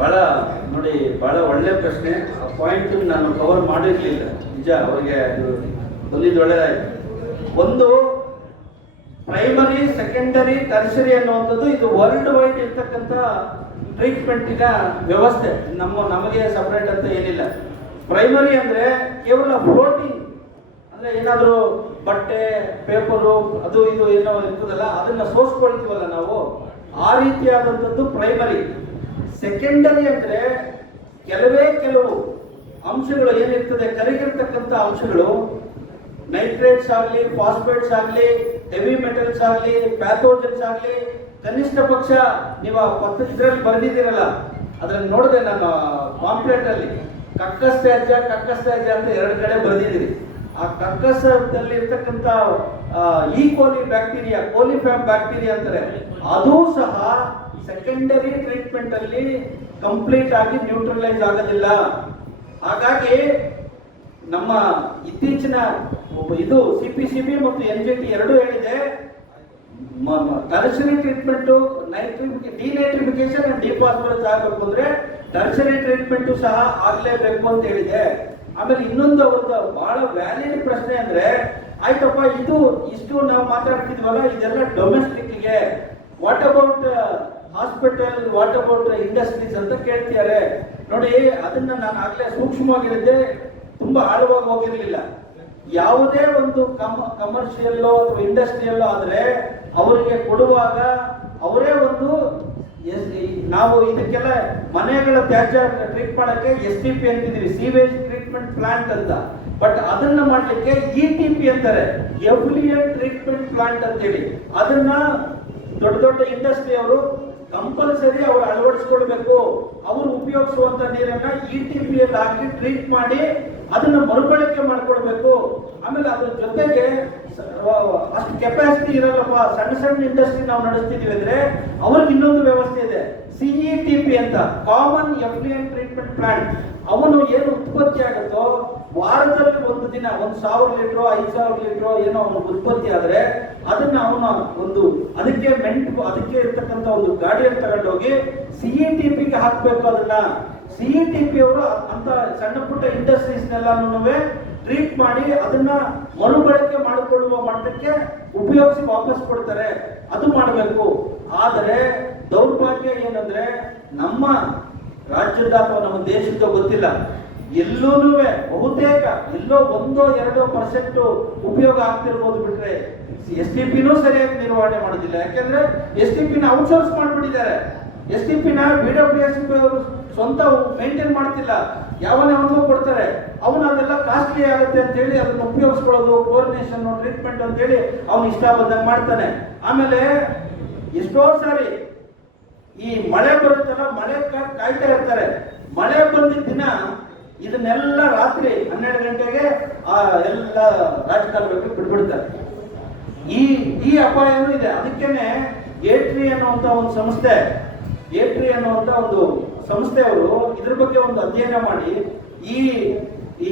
ಭಾಳ ನೋಡಿ ಭಾಳ ಒಳ್ಳೆ ಪ್ರಶ್ನೆ. ಆ ಪಾಯಿಂಟ್ ನಾನು ಕವರ್ ಮಾಡಿರಲಿಲ್ಲ. ನಿಜ, ಅವರಿಗೆ ಬಂದಿದ್ದು ಒಳ್ಳೆಯದಾಯ್ತು ಒಂದು ಪ್ರೈಮರಿ ಸೆಕೆಂಡರಿ ಟರ್ಸರಿ ಅನ್ನುವಂಥದ್ದು ಇದು ವರ್ಲ್ಡ್ ವೈಡ್ ಇರ್ತಕ್ಕಂಥ ಟ್ರೀಟ್ಮೆಂಟಿನ ವ್ಯವಸ್ಥೆ. ನಮ್ಮ, ನಮಗೆ ಸಪ್ರೇಟ್ ಅಂತ ಏನಿಲ್ಲ. ಪ್ರೈಮರಿ ಅಂದರೆ ಕೇವಲ ಫ್ಲೋಟಿಂಗ್ ಅಂದರೆ ಏನಾದರೂ ಬಟ್ಟೆ ಪೇಪರು ಅದು ಇದು ಏನೋ ಇರ್ತದಲ್ಲ, ಅದನ್ನು ಸೋಸ್ಕೊಳ್ತೀವಲ್ಲ ನಾವು? ಆ ರೀತಿಯಾದಂಥದ್ದು ಪ್ರೈಮರಿ ಸೆಕೆಂಡರಿ ಅಂದರೆ ಕೆಲವೇ ಕೆಲವು ಅಂಶಗಳು ಏನಿರ್ತದೆ, ಕರಗಿರ್ತಕ್ಕಂಥ ಅಂಶಗಳು ನೈಟ್ರೇಟ್ಸ್ ಆಗಲಿ ಫಾಸ್ಫೇಟ್ಸ್ ಆಗಲಿ ಹೆವಿ ಮೆಟಲ್ಸ್ ಆಗಲಿ ಪ್ಯಾಥೋಜನ್ಸ್ ಆಗಲಿ, ಕನಿಷ್ಠ ಪಕ್ಷ ನೀವು ಪತ್ರ ಇದರಲ್ಲಿ ಬರೆದಿದ್ದೀರಲ್ಲ, ಅದರಲ್ಲಿ ನೋಡಿದೆ ನಾನು ಪಾಂಪ್ಲೆಟ್ ಅಲ್ಲಿ ಕಕ್ಕಸ್ ತ್ಯಾಜ್ಯ ಕಕ್ಕಸ್ ತ್ಯಾಜ್ಯ ಅಂತ ಎರಡು ಕಡೆ ಬರೆದಿದ್ದೀರಿ. ಆ ಕಕ್ಕಸದಲ್ಲಿ ಇರ್ತಕ್ಕಂಥ ಈ ಕೋಲಿ ಬ್ಯಾಕ್ಟೀರಿಯಾ ಕೋಲಿಫ್ಯಾಮ್ ಬ್ಯಾಕ್ಟೀರಿಯಾ ಅಂತಾರೆ, ಅದು ಸಹ ಸೆಕೆಂಡರಿ ಟ್ರೀಟ್ಮೆಂಟ್ ಅಲ್ಲಿ ಕಂಪ್ಲೀಟ್ ಆಗಿ ನ್ಯೂಟ್ರಲೈಸ್ ಆಗೋದಿಲ್ಲ. ಹಾಗಾಗಿ ನಮ್ಮ ಇತ್ತೀಚಿನ ಇದು ಸಿ ಪಿ ಸಿ ಬಿ ಮತ್ತು ಎನ್ ಜಿ ಟಿ ಎರಡೂ ಹೇಳಿದೆ ಟರ್ಸರಿ ಟ್ರೀಟ್ಮೆಂಟು ನೈಟ್ರಿಫಿಕೇ ಡಿನೈಟ್ರಿಫಿಕೇಶನ್ ಅಂಡ್ ಡಿಫಾಸ್ಫರಸ್ ಆಗಬೇಕು ಅಂದ್ರೆ ಟರ್ಸರಿ ಟ್ರೀಟ್ಮೆಂಟು ಸಹ ಆಗಲೇಬೇಕು ಅಂತ ಹೇಳಿದೆ. ಆಮೇಲೆ ಇನ್ನೊಂದು ಒಂದು ಬಹಳ ವ್ಯಾಲಿಡ್ ಪ್ರಶ್ನೆ ಅಂದ್ರೆ, ಆಯ್ತಪ್ಪ, ಇದು ಇಷ್ಟು ನಾವು ಮಾತಾಡ್ತಿದ್ವಲ್ಲ, ಇದೆಲ್ಲ ಡೊಮೆಸ್ಟಿಕ್ಗೆ ಹಾಸ್ಪಿಟಲ್ ವಾಟ್ ಇಂಡಸ್ಟ್ರೀಸ್ ಅಂತ ಕೇಳ್ತಿದ್ದಾರೆ. ನೋಡಿ, ಅದನ್ನ ನಾನು ಆಗ್ಲೇ ಸೂಕ್ಷ್ಮವಾಗಿರುತ್ತೆ. ತುಂಬಾ ಆಳವಾಗಿ ಹೋಗಿರಲಿಲ್ಲ. ಯಾವುದೇ ಒಂದು ಕಮ ಕಮರ್ಷಿಯಲ್ಲೋ ಅಥವಾ ಇಂಡಸ್ಟ್ರಿಯಲ್ಲೋ ಆದರೆ ಅವರಿಗೆ ಕೊಡುವಾಗ ಅವರೇ ಒಂದು ಎಸ್- ನಾವು ಇದಕ್ಕೆಲ್ಲ ಮನೆಗಳ ತ್ಯಾಜ್ಯ ಟ್ರೀಟ್ ಮಾಡೋಕ್ಕೆ ಎಸ್ ಟಿ ಪಿ ಅಂತಿದ್ದೀವಿ ಸೀವೇಜ್ ಟ್ರೀಟ್ಮೆಂಟ್ ಪ್ಲಾಂಟ್ ಅಂತ. ಬಟ್ ಅದನ್ನ ಮಾಡ್ಲಿಕ್ಕೆ ಇ ಟಿ ಪಿ ಅಂತಾರೆ. ಎಫ್ಲಿಯಂಟ್ ಟ್ರೀಟ್ಮೆಂಟ್ ಪ್ಲಾಂಟ್ ಅಂತೇಳಿ. ಅದನ್ನ ದೊಡ್ಡ ದೊಡ್ಡ ಇಂಡಸ್ಟ್ರಿ ಅವರು ಕಂಪಲ್ಸರಿ ಅವ್ರು ಅಳವಡಿಸ್ಕೊಳ್ಬೇಕು. ಅವರು ಉಪಯೋಗಿಸುವಂತ ನೀರನ್ನ ಇ ಟಿ ಪಿ ಅಲ್ಲಿ ಹಾಕಿ ಟ್ರೀಟ್ ಮಾಡಿ ಅದನ್ನ ಮರುಬಳಕೆ ಮಾಡ್ಕೊಳ್ಬೇಕು. ಆಮೇಲೆ ಅದ್ರ ಜೊತೆಗೆ ಅಷ್ಟು ಕೆಪಾಸಿಟಿ ಇರಲ್ಲಪ್ಪ. ಸಣ್ಣ ಸಣ್ಣ ಇಂಡಸ್ಟ್ರಿ ನಾವು ನಡೆಸ್ತಿದೀವಿ ಅಂದ್ರೆ ಅವ್ರಿಗೆ ಇನ್ನೊಂದು ವ್ಯವಸ್ಥೆ ಇದೆ. ಸಿಇ ಟಿ ಪಿ ಅಂತ ಕಾಮನ್ ಎಫ್ಲಿಯನ್ ಟ್ರೀಟ್ಮೆಂಟ್ ಪ್ಲಾಂಟ್ ಅವನು ಏನು ಉತ್ಪತ್ತಿ ಆಗುತ್ತೋ, ವಾರದಲ್ಲಿ ಒಂದು ದಿನ, ಒಂದು ಸಾವಿರ ಲೀಟ್ರೋ, ಐದು ಸಾವಿರ ಲೀಟ್ರೋ ಏನೋ ಅವನು ಉತ್ಪತ್ತಿ ಆದರೆ ಅದನ್ನ ಅವನ ಒಂದು ಅದಕ್ಕೆ ಮೆಂಟ್, ಅದಕ್ಕೆ ಇರ್ತಕ್ಕಂಥ ಒಂದು ಗಾಡಿಯನ್ನು ತಗೊಂಡೋಗಿ ಸಿಇ ಟಿ ಪಿಗೆ ಹಾಕ್ಬೇಕು ಅದನ್ನ. ಇ ಟಿ ಪಿ ಅವರು ಅಂತ ಸಣ್ಣ ಪುಟ್ಟ ಇಂಡಸ್ಟ್ರೀಸ್ನೆಲ್ಲನೂ ಟ್ರೀಟ್ ಮಾಡಿ ಅದನ್ನ ಮರುಬಳಕೆ ಮಾಡಿಕೊಳ್ಳುವ ಮಟ್ಟಕ್ಕೆ ಉಪಯೋಗಿಸಿ ವಾಪಸ್ ಕೊಡ್ತಾರೆ. ಅದು ಮಾಡಬೇಕು. ಆದರೆ ದೌರ್ಭಾಗ್ಯ ಏನಂದ್ರೆ ನಮ್ಮ ರಾಜ್ಯದ ಅಥವಾ ನಮ್ಮ ದೇಶದ ಗೊತ್ತಿಲ್ಲ. ಎಲ್ಲೂ ಬಹುತೇಕ ಎಲ್ಲೋ ಒಂದೋ ಎರಡೋ ಪರ್ಸೆಂಟ್ ಉಪಯೋಗ ಆಗ್ತಿರ್ಬೋದು ಬಿಟ್ರೆ ಎಸ್ ಟಿ ಪಿನೂ ಸರಿಯಾಗಿ ನಿರ್ವಹಣೆ ಮಾಡೋದಿಲ್ಲ. ಯಾಕೆಂದ್ರೆ ಎಸ್ ಟಿ ಪಿನ ಔಟ್ಸೋರ್ಸ್ ಮಾಡ್ಬಿಟ್ಟಿದ್ದಾರೆ. ಎಸ್ ಟಿ ಪಿನ ಬಿ ಡಬ್ಲ್ಯೂ ಎಸ್ ಸ್ವಂತ ಮೇಂಟೈನ್ ಮಾಡ್ತಿಲ್ಲ. ಯಾವನೇ ಒಂದು ಕೊಡ್ತಾರೆ, ಅವನು ಅದೆಲ್ಲ ಕಾಸ್ಟ್ಲಿ ಆಗುತ್ತೆ ಅಂತ ಹೇಳಿ ಅದನ್ನ ಉಪಯೋಗಿಸ್ಕೊಳ್ಳೋದು ಕೋರ್ಡಿನೇಷನ್ ಟ್ರೀಟ್ಮೆಂಟ್ ಅಂತ ಹೇಳಿ ಅವನು ಇಷ್ಟ ಬಂದಂಗೆ ಮಾಡ್ತಾನೆ. ಆಮೇಲೆ ಎಷ್ಟೋ ಸಾರಿ ಈ ಮಳೆ ಬರುತ್ತಲ್ಲ ಮಳೆ ಕಾಯ್ತಾ ಇರ್ತಾರೆ. ಮಳೆ ಬಂದಿದ್ದ ದಿನ ಇದನ್ನೆಲ್ಲ ರಾತ್ರಿ ಹನ್ನೆರಡು ಗಂಟೆಗೆ ಆ ಎಲ್ಲ ರಾಜಕಾಲುವೆಗೆ ಬಿಟ್ಬಿಡ್ತಾರೆ. ಈ ಈ ಅಪಾಯನೂ ಇದೆ. ಅದಕ್ಕೇನೆ ಏಟ್ರಿ ಅನ್ನುವಂತ ಒಂದು ಸಂಸ್ಥೆ, ಏಟ್ರಿ ಅನ್ನುವಂತ ಒಂದು ಸಂಸ್ಥೆಯವರು ಇದ್ರ ಬಗ್ಗೆ ಒಂದು ಅಧ್ಯಯನ ಮಾಡಿ, ಈ ಈ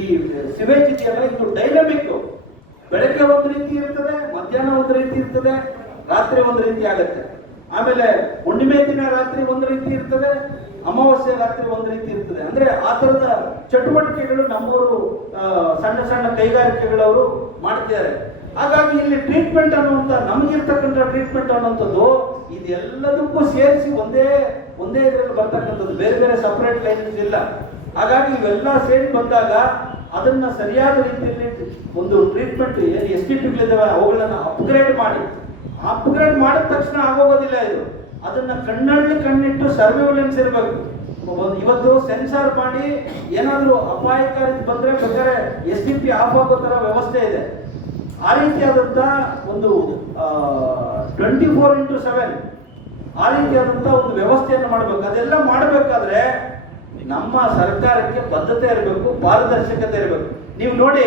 ಸಿವೇಜ್ ಇದೆಯಲ್ಲ ಇದು ಡೈನಮಿಕ್ ಬೆಳಗ್ಗೆ ಒಂದು ರೀತಿ ಇರ್ತದೆ, ಮಧ್ಯಾಹ್ನ ಒಂದು ರೀತಿ ಇರ್ತದೆ, ರಾತ್ರಿ ಒಂದು ರೀತಿ ಆಗುತ್ತೆ. ಆಮೇಲೆ ಹುಣ್ಣಿಮೆ ದಿನ ರಾತ್ರಿ ಒಂದು ರೀತಿ ಇರ್ತದೆ, ಅಮಾವಾಸ್ಯೆ ರಾತ್ರಿ ಒಂದು ರೀತಿ ಇರ್ತದೆ. ಅಂದ್ರೆ ಆ ತರದ ಚಟುವಟಿಕೆಗಳು ನಮ್ಮವರು ಸಣ್ಣ ಸಣ್ಣ ಕೈಗಾರಿಕೆಗಳವರು ಮಾಡ್ತಿದ್ದಾರೆ. ಹಾಗಾಗಿ ಇಲ್ಲಿ ಟ್ರೀಟ್ಮೆಂಟ್ ಅನ್ನುವಂಥ, ನಮಗಿರ್ತಕ್ಕಂಥ ಟ್ರೀಟ್ಮೆಂಟ್ ಅನ್ನುವಂಥದ್ದು, ಇದೆಲ್ಲದಕ್ಕೂ ಸೇರಿಸಿ ಒಂದೇ ಒಂದೇ ಇದರಲ್ಲಿ ಬರ್ತಕ್ಕಂಥದ್ದು. ಬೇರೆ ಬೇರೆ ಸಪರೇಟ್ ಲೈನ್ಸ್ ಇಲ್ಲ. ಹಾಗಾಗಿ ಇವೆಲ್ಲ ಸೇರಿ ಬಂದಾಗ ಅದನ್ನ ಸರಿಯಾದ ರೀತಿಯಲ್ಲಿ ಒಂದು ಟ್ರೀಟ್ಮೆಂಟ್ ಎಸ್ ಟಿ ಪಿಗಳಿದ್ದಾವೆ ಅವುಗಳನ್ನ ಅಪ್ಗ್ರೇಡ್ ಮಾಡಿ. ಅಪ್ಗ್ರೇಡ್ ಮಾಡಿದ ತಕ್ಷಣ ಆಗೋಗೋದಿಲ್ಲ ಇದು. ಅದನ್ನ ಕಣ್ಣಲ್ಲಿ ಕಣ್ಣಿಟ್ಟು ಸರ್ವಿಲೆನ್ಸ್ ಇರಬೇಕು. ಇವತ್ತು ಸೆನ್ಸಾರ್ ಮಾಡಿ ಏನಾದರೂ ಅಪಾಯಕಾರಿ ಬಂದ್ರೆ ಬೇಕಾದ್ರೆ ಎಸ್ ಡಿ ಪಿ ಆಫ್ ಆಗೋ ತರ ವ್ಯವಸ್ಥೆ ಇದೆ. ಆ ರೀತಿಯಾದಂಥ ಒಂದು ಟ್ವೆಂಟಿ ಫೋರ್ ಇಂಟು ಸೆವೆನ್ ಆ ರೀತಿಯಾದಂಥ ಒಂದು ವ್ಯವಸ್ಥೆಯನ್ನು ಮಾಡಬೇಕು. ಅದೆಲ್ಲ ಮಾಡಬೇಕಾದ್ರೆ ನಮ್ಮ ಸರ್ಕಾರಕ್ಕೆ ಬದ್ಧತೆ ಇರಬೇಕು, ಪಾರದರ್ಶಕತೆ ಇರಬೇಕು. ನೀವು ನೋಡಿ